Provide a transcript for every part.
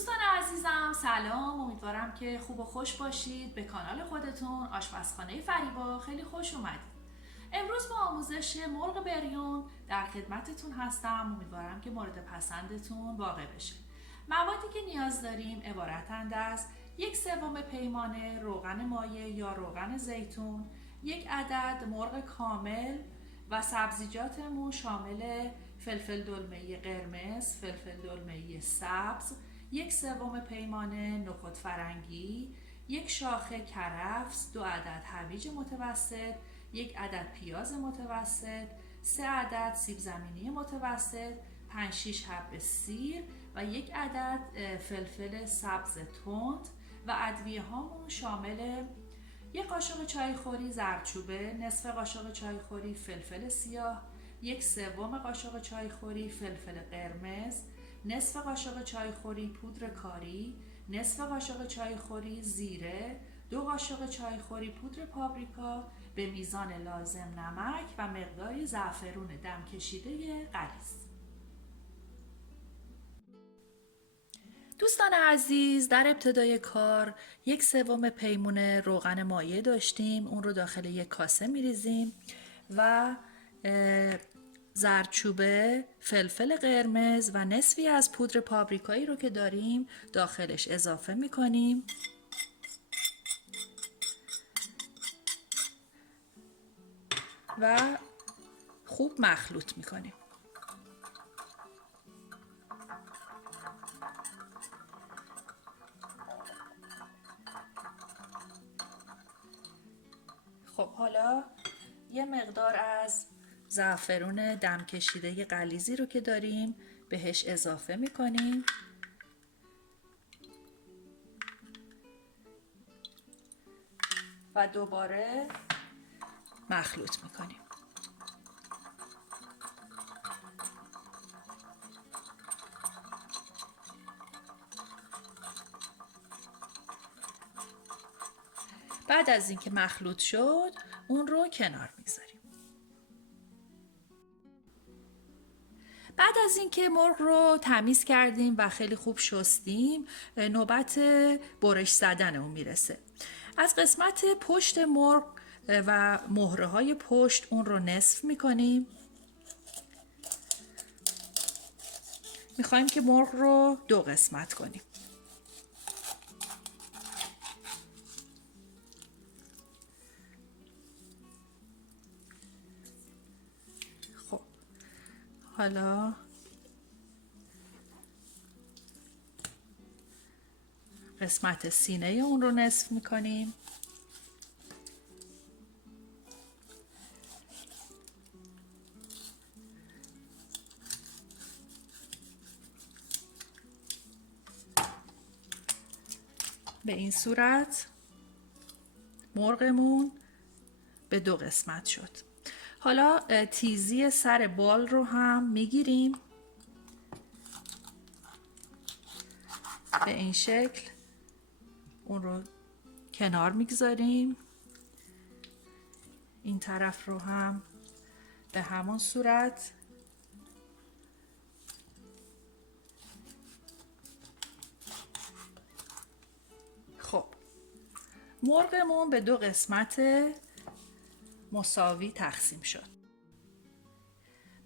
دوستان عزیزم سلام، امیدوارم که خوب و خوش باشید. به کانال خودتون آشپزخانه فریبا خیلی خوش اومدید. امروز با آموزش مرغ بریون در خدمتتون هستم. امیدوارم که مورد پسندتون واقع بشه. موادی که نیاز داریم عبارتند از 1/3 پیمانه روغن مایع یا روغن زیتون، 1 عدد مرغ کامل و سبزیجاتمون شامل فلفل دلمه‌ای قرمز، فلفل دلمه‌ای سبز، 1/3 پیمانه نخود فرنگی، 1 شاخه کرفس، 2 عدد هویج متوسط، 1 عدد پیاز متوسط، 3 عدد سیب زمینی متوسط، 5-6 حب سیر و 1 عدد فلفل سبز تند و ادویه هامون شامل 1 قاشق چایخوری زردچوبه، نصف قاشق چایخوری فلفل سیاه، 1/3 قاشق چایخوری فلفل قرمز، نصف قاشق چایخوری پودر کاری، نصف قاشق چایخوری زیره، 2 قاشق چایخوری پودر پاپریکا، به میزان لازم نمک و مقداری زعفرون دم کشیده غلیظ. دوستان عزیز، در ابتدای کار 1/3 پیمونه روغن مایع داشتیم، اون رو داخل یک کاسه میریزیم و زردچوبه، فلفل قرمز و نصفی از پودر پاپریکایی رو که داریم داخلش اضافه میکنیم و خوب مخلوط میکنیم. خب حالا یه مقدار از زعفرون دم کشیده غلیظی رو که داریم بهش اضافه میکنیم و دوباره مخلوط میکنیم. بعد از اینکه مخلوط شد اون رو کنار میگذاریم. بعد از اینکه مرغ رو تمیز کردیم و خیلی خوب شستیم، نوبت برش زدن اون میرسه. از قسمت پشت مرغ و مهره های پشت اون رو نصف میکنیم. میخوایم که مرغ رو 2 قسمت کنیم. خب حالا قسمت سینه اون رو نصف میکنیم. به این صورت مرغمون به 2 قسمت شد. حالا تیزی سر بال رو هم میگیریم به این شکل، اون رو کنار میگذاریم. این طرف رو هم به همون صورت. خب مرغمون به 2 قسمت مساوی تقسیم شد.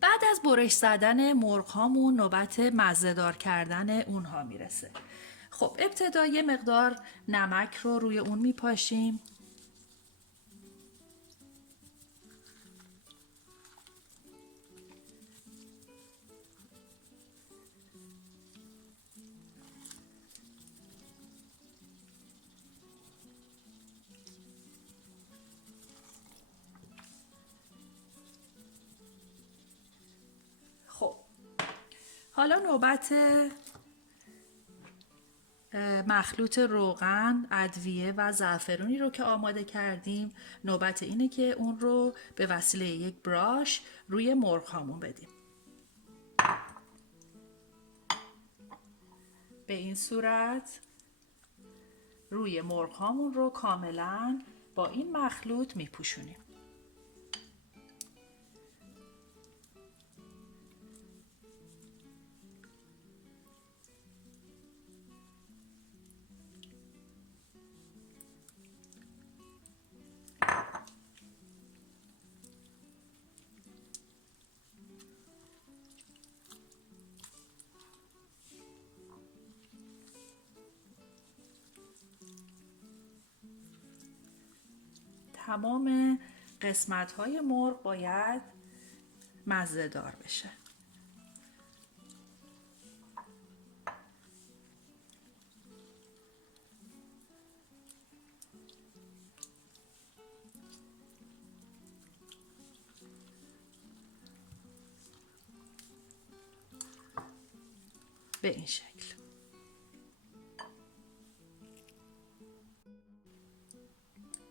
بعد از برش زدن مرغ هامون نوبت مزه‌دار کردن اونها میرسه. خب ابتدا یه مقدار نمک رو روی اون میپاشیم. خب حالا نوبت مخلوط روغن، ادویه و زعفرونی رو که آماده کردیم، نوبت اینه که اون رو به وسیله یک براش روی مرغ هامون بدیم. به این صورت روی مرغ هامون رو کاملا با این مخلوط میپوشونیم. تمام قسمت‌های مرغ باید مزه‌دار بشه. به این شکل.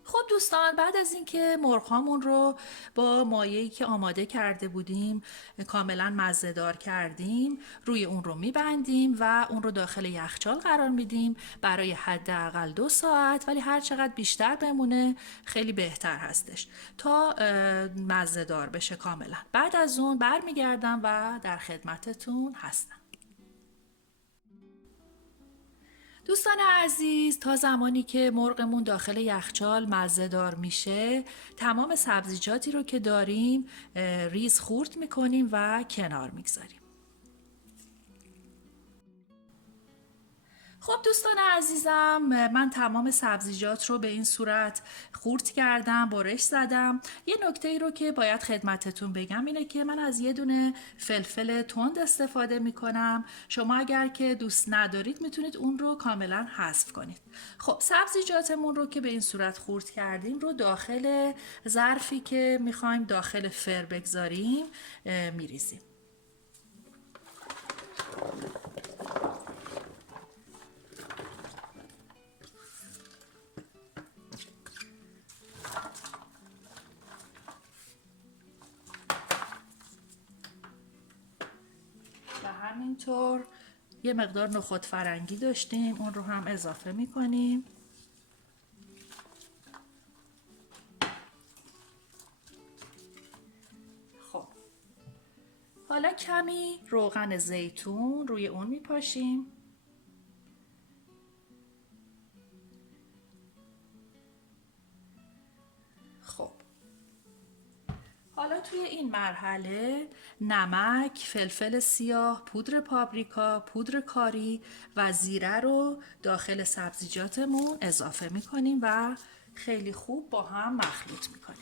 خب دوستان، بعد از اینکه مرغ‌هامون رو با مایه‌ای که آماده کرده بودیم کاملا مزه‌دار کردیم، روی اون رو میبندیم و اون رو داخل یخچال قرار میدیم برای حداقل 2 ساعت، ولی هر چقدر بیشتر بمونه خیلی بهتر هستش تا مزه‌دار بشه کاملا. بعد از اون برمیگردم و در خدمتتون هستم. دوستان عزیز، تا زمانی که مرغمون داخل یخچال مزه‌دار میشه، تمام سبزیجاتی رو که داریم ریز خورد میکنیم و کنار میگذاریم. خب دوستان عزیزم، من تمام سبزیجات رو به این صورت خورد کردم، برش زدم. یه نکته ای رو که باید خدمتتون بگم اینه که من از یه دونه فلفل تند استفاده میکنم. شما اگر که دوست ندارید میتونید اون رو کاملا حذف کنید. خب سبزیجاتمون رو که به این صورت خورد کردیم رو داخل ظرفی که میخوایم داخل فر بگذاریم میریزیم. همینطور یه مقدار نخود فرنگی داشتیم، اون رو هم اضافه میکنیم. خب حالا کمی روغن زیتون روی اون میپاشیم. خب حالا توی این مرحله نمک، فلفل سیاه، پودر پاپریکا، پودر کاری و زیره رو داخل سبزیجاتمون اضافه میکنیم و خیلی خوب با هم مخلوط میکنیم.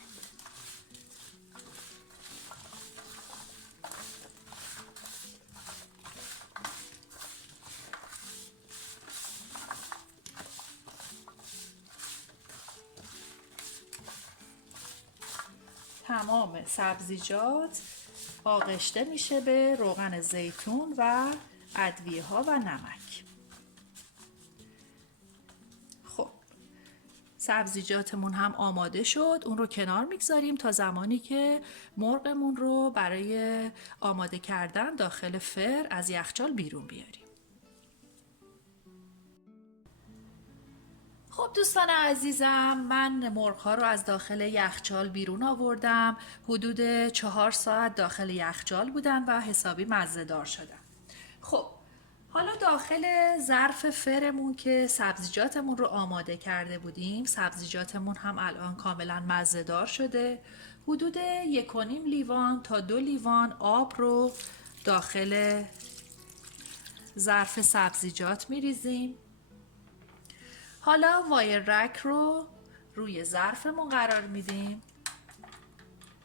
تمام سبزیجات آغشته میشه به روغن زیتون و ادویه ها و نمک. خب سبزیجاتمون هم آماده شد، اون رو کنار میگذاریم تا زمانی که مرغمون رو برای آماده کردن داخل فر از یخچال بیرون بیاریم. خب دوستان عزیزم، من مرغ‌ها رو از داخل یخچال بیرون آوردم. حدود 4 ساعت داخل یخچال بودن و حسابی مزه‌دار شدن. خب حالا داخل ظرف فرمون که سبزیجاتمون رو آماده کرده بودیم، سبزیجاتمون هم الان کاملا مزه‌دار شده. حدود 1.5 لیوان تا 2 لیوان آب رو داخل ظرف سبزیجات میریزیم. حالا وایر رک رو روی ظرفمون قرار میدیم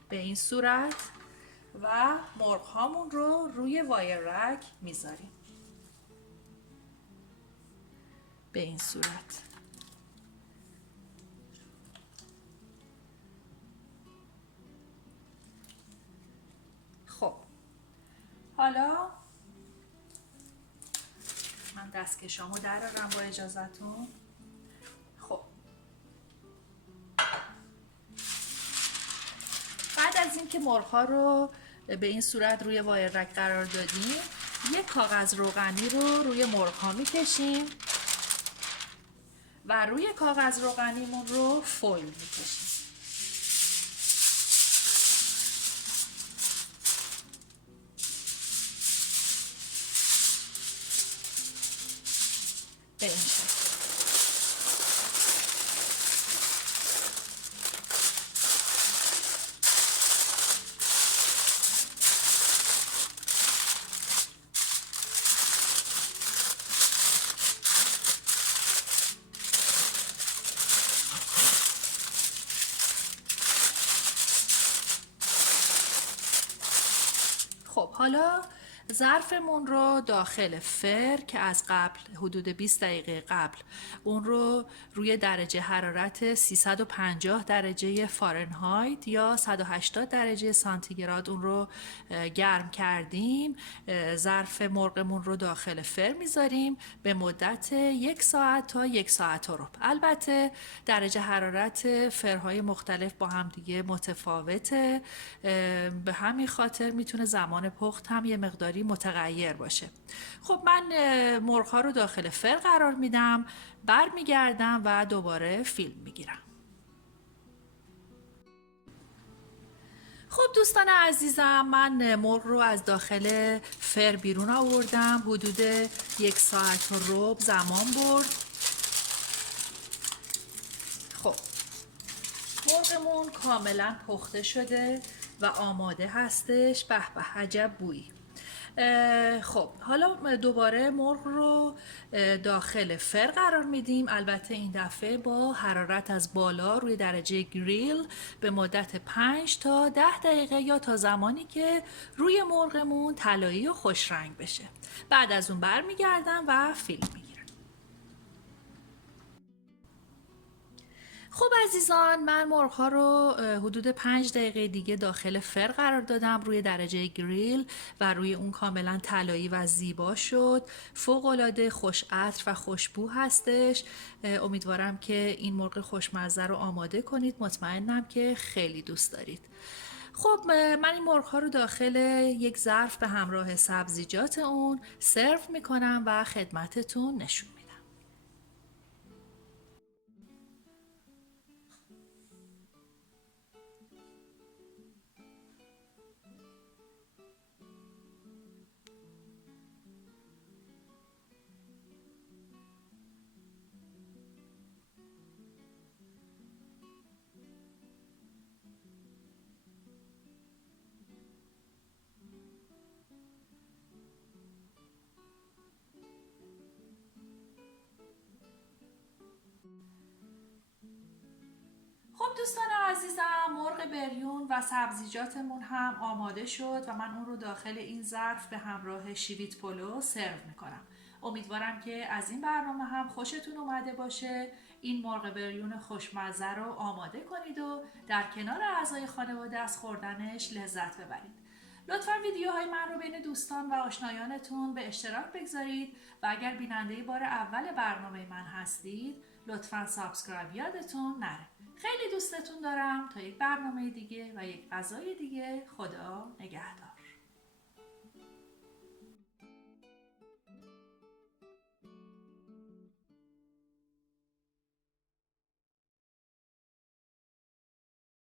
به این صورت و مرغ هامون رو روی وایر رک میذاریم به این صورت. خب حالا من دستکشامو درارم با اجازهتون. خب بعد از اینکه مرغ‌ها رو به این صورت روی وایر رک قرار دادیم، یک کاغذ روغنی رو روی مرغ‌ها میکشیم و روی کاغذ روغنیمون رو فویل میکشیم. به این شکل. خب حالا ظرفمون رو داخل فر که از قبل حدود 20 دقیقه قبل اون رو روی درجه حرارت 350 درجه فارنهایت یا 180 درجه سانتیگراد اون رو گرم کردیم. ظرف مرغمون رو داخل فر میذاریم به مدت 1 ساعت تا 1 ساعت و ربع. البته درجه حرارت فرهای مختلف با هم دیگه متفاوته، به همین خاطر میتونه زمان پخت هم یه مقداری متغیر باشه. خب من مرغ‌ها رو داخل فر قرار میدم، برمیگردم و دوباره فیلم میگیرم. خب دوستان عزیزم، من مرغ رو از داخل فر بیرون آوردم، حدود 1 ساعت و ربع زمان برد. خب مرغمون کاملا پخته شده و آماده هستش. به به عجب بویی. خب حالا دوباره مرغ رو داخل فر قرار میدیم، البته این دفعه با حرارت از بالا روی درجه گریل به مدت 5 تا 10 دقیقه یا تا زمانی که روی مرغمون طلایی و خوش رنگ بشه. بعد از اون برمیگردم و فیلم میگیرم. خب عزیزان، من مرغ‌ها رو حدود 5 دقیقه دیگه داخل فر قرار دادم روی درجه گریل و روی اون کاملا طلایی و زیبا شد. فوق‌العاده خوش عطر و خوشبو هستش. امیدوارم که این مرغ خوشمزه رو آماده کنید. مطمئنم که خیلی دوست دارید. خب من این مرغ‌ها رو داخل یک ظرف به همراه سبزیجات اون سرو میکنم و خدمتتون نشون میدم. خب دوستان عزیزم، مرغ بریون و سبزیجاتمون هم آماده شد و من اون رو داخل این ظرف به همراه شیویت پلو سرو میکنم. امیدوارم که از این برنامه هم خوشتون اومده باشه. این مرغ بریون خوشمزه رو آماده کنید و در کنار اعضای خانواده از خوردنش لذت ببرید. لطفا ویدیوهای من رو بین دوستان و آشنایانتون به اشتراک بگذارید و اگر بیننده بار اول برنامه من هستید لطفا سابسکرایب یادتون نره. خیلی دوستتون دارم. تا یک برنامه دیگه و یک غذای دیگه، خدا نگهدار.